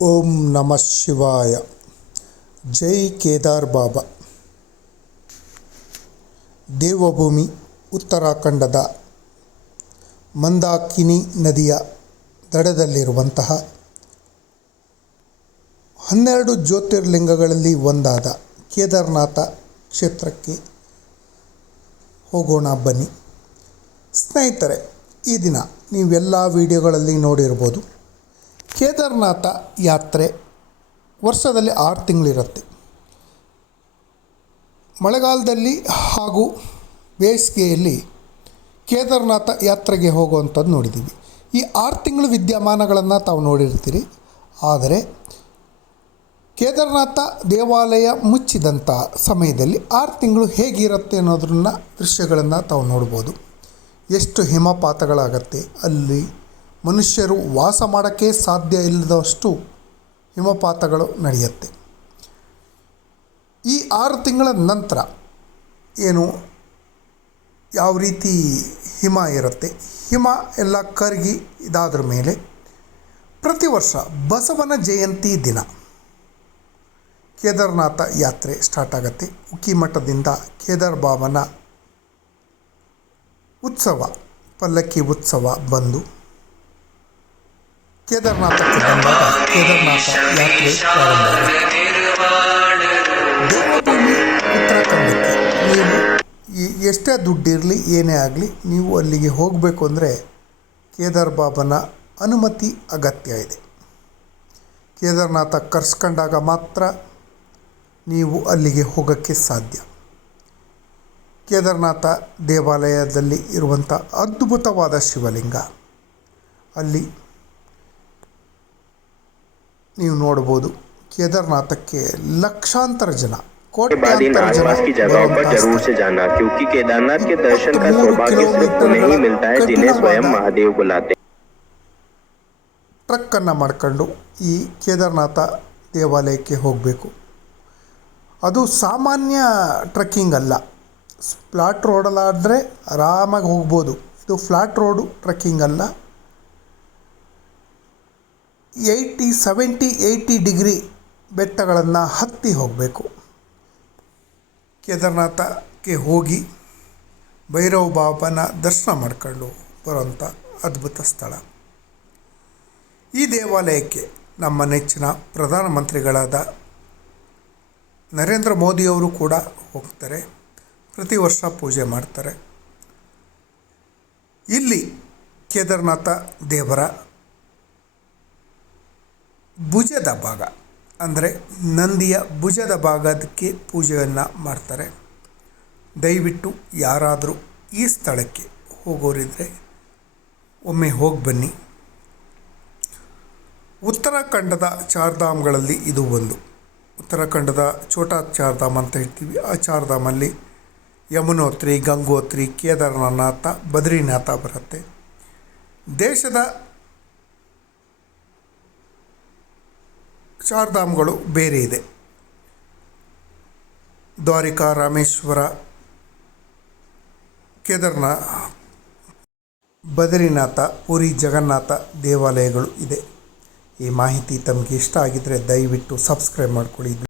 ಓಂ ನಮಃ ಶಿವಾಯ. ಜೈ ಕೇದಾರ್ ಬಾಬಾ. ದೇವಭೂಮಿ ಉತ್ತರಾಖಂಡದ ಮಂದಾಕಿನಿ ನದಿಯ ದಡದಲ್ಲಿರುವಂತಹ 12 ಜ್ಯೋತಿರ್ಲಿಂಗಗಳಲ್ಲಿ ಒಂದಾದ ಕೇದಾರನಾಥ ಕ್ಷೇತ್ರಕ್ಕೆ ಹೋಗೋಣ ಬನ್ನಿ. ಸ್ನೇಹಿತರೆ, ಈ ದಿನ ನೀವೆಲ್ಲ ವಿಡಿಯೋಗಳಲ್ಲಿ ನೋಡಿರ್ಬೋದು, ಕೇದಾರನಾಥ ಯಾತ್ರೆ ವರ್ಷದಲ್ಲಿ 6 ತಿಂಗಳಿರುತ್ತೆ. ಮಳೆಗಾಲದಲ್ಲಿ ಹಾಗೂ ಬೇಸಿಗೆಯಲ್ಲಿ ಕೇದಾರನಾಥ ಯಾತ್ರೆಗೆ ಹೋಗುವಂಥದ್ದು ನೋಡಿದ್ದೀವಿ. ಈ 6 ತಿಂಗಳು ವಿದ್ಯಮಾನಗಳನ್ನು ತಾವು ನೋಡಿರ್ತೀರಿ. ಆದರೆ ಕೇದಾರನಾಥ ದೇವಾಲಯ ಮುಚ್ಚಿದಂಥ ಸಮಯದಲ್ಲಿ 6 ತಿಂಗಳು ಹೇಗಿರುತ್ತೆ ಅನ್ನೋದನ್ನ ದೃಶ್ಯಗಳನ್ನು ತಾವು ನೋಡ್ಬೋದು. ಎಷ್ಟು ಹಿಮಪಾತಗಳಾಗತ್ತೆ, ಅಲ್ಲಿ ಮನುಷ್ಯರು ವಾಸ ಮಾಡೋಕ್ಕೆ ಸಾಧ್ಯ ಇಲ್ಲದಷ್ಟು ಹಿಮಪಾತಗಳು ನಡೆಯುತ್ತೆ. ಈ 6 ತಿಂಗಳ ನಂತರ ಯಾವ ರೀತಿ ಹಿಮ ಇರುತ್ತೆ, ಹಿಮ ಎಲ್ಲ ಕರಗಿ ಇದಾದ್ರ ಮೇಲೆ ಪ್ರತಿ ವರ್ಷ ಬಸವನ ಜಯಂತಿ ದಿನ ಕೇದಾರನಾಥ ಯಾತ್ರೆ ಸ್ಟಾರ್ಟ್ ಆಗುತ್ತೆ. ಉಕ್ಕಿಮಠದಿಂದ ಕೇದಾರ್ ಬಾಬನ ಉತ್ಸವ, ಪಲ್ಲಕ್ಕಿ ಉತ್ಸವ ಬಂದು ಕೇದಾರನಾಥಕ್ಕೆ ಬಂದಾಗ ಕೇದಾರನಾಥ ಯಾತ್ರೆ ಪ್ರಾರಂಭ. ದೇವಭೂಮಿ ಉತ್ತರಾಖಂಡಕ್ಕೆ ನೀವು ಎಷ್ಟೇ ದುಡ್ಡಿರಲಿ ಏನೇ ಆಗಲಿ, ನೀವು ಅಲ್ಲಿಗೆ ಹೋಗಬೇಕು ಅಂದರೆ ಕೇದಾರ್ ಬಾಬನ ಅನುಮತಿ ಅಗತ್ಯ ಇದೆ. ಕೇದಾರನಾಥ ಕರ್ಸ್ಕೊಂಡಾಗ ಮಾತ್ರ ನೀವು ಅಲ್ಲಿಗೆ ಹೋಗೋಕ್ಕೆ ಸಾಧ್ಯ. ಕೇದಾರನಾಥ ದೇವಾಲಯದಲ್ಲಿ ಇರುವಂಥ ಅದ್ಭುತವಾದ ಶಿವಲಿಂಗ ಅಲ್ಲಿ ನೀವು ನೋಡ್ಬೋದು. ಕೇದಾರನಾಥಕ್ಕೆ ಲಕ್ಷಾಂತರ जन, कोट्यांतर जन की जगहों पर जरूर से जाना, क्योंकि केदारनाथ के दर्शन का सौभाग्य सिर्फ उन्हें ही मिलता है जिन्हें स्वयं महादेव बुलाते हैं. ಟ್ರಕ್ಕನ್ನು ಮಾಡ್ಕೊಂಡು ಈ ಕೇದಾರನಾಥ ದೇವಾಲಯಕ್ಕೆ ಹೋಗಬೇಕು. ಅದು ಸಾಮಾನ್ಯ ಟ್ರೆಕ್ಕಿಂಗ್ ಅಲ್ಲ. ಫ್ಲಾಟ್ ರೋಡಲ್ಲಾದರೆ ಆರಾಮಾಗಿ ಹೋಗ್ಬೋದು. ಇದು ಫ್ಲಾಟ್ ರೋಡು ಟ್ರೆಕ್ಕಿಂಗ್ ಅಲ್ಲ. 70-80 ಡಿಗ್ರಿ ಬೆಟ್ಟಗಳನ್ನು ಹತ್ತಿ ಹೋಗಬೇಕು. ಕೇದಾರನಾಥಕ್ಕೆ ಹೋಗಿ ಭೈರವ ಬಾಬನ ದರ್ಶನ ಮಾಡ್ಕೊಂಡು ಬರುವಂಥ ಅದ್ಭುತ ಸ್ಥಳ. ಈ ದೇವಾಲಯಕ್ಕೆ ನಮ್ಮ ನೆಚ್ಚಿನ ಪ್ರಧಾನಮಂತ್ರಿಗಳಾದ ನರೇಂದ್ರ ಮೋದಿಯವರು ಕೂಡ ಹೋಗ್ತಾರೆ. ಪ್ರತಿ ವರ್ಷ ಪೂಜೆ ಮಾಡ್ತಾರೆ. ಇಲ್ಲಿ ಕೇದಾರನಾಥ ದೇವರ ಭುಜದ ಭಾಗ, ಅಂದರೆ ನಂದಿಯ ಭುಜದ ಭಾಗಕ್ಕೆ ಪೂಜೆಯನ್ನು ಮಾಡ್ತಾರೆ. ದಯವಿಟ್ಟು ಯಾರಾದರೂ ಈ ಸ್ಥಳಕ್ಕೆ ಹೋಗೋರಿದ್ದರೆ ಒಮ್ಮೆ ಹೋಗಿ ಬನ್ನಿ. ಉತ್ತರಾಖಂಡದ ಚಾರ್ಧಾಮ್ಗಳಲ್ಲಿ ಇದು ಒಂದು. ಉತ್ತರಾಖಂಡದ ಛೋಟಾ ಚಾರ್ಧಾಮ್ ಅಂತ ಹೇಳ್ತೀವಿ. ಆ ಚಾರ್ಧಾಮಲ್ಲಿ ಯಮುನೋತ್ರಿ, ಗಂಗೋತ್ರಿ, ಕೇದಾರನಾಥ, ಬದ್ರಿನಾಥ ಬರುತ್ತೆ. ದೇಶದ ಚಾರ್ಧಾಮ್ಗಳು ಬೇರೆ ಇದೆ. ದ್ವಾರಿಕಾ, ರಾಮೇಶ್ವರ, ಕೇದಾರನಾಥ, ಬದ್ರಿನಾಥ, ಪುರಿ ಜಗನ್ನಾಥ ದೇವಾಲಯಗಳು ಇದೆ. ಈ ಮಾಹಿತಿ ತಮಗೆ ಇಷ್ಟ ಆಗಿದ್ದರೆ ದಯವಿಟ್ಟು ಸಬ್ಸ್ಕ್ರೈಬ್ ಮಾಡ್ಕೊಳ್ಳಿ.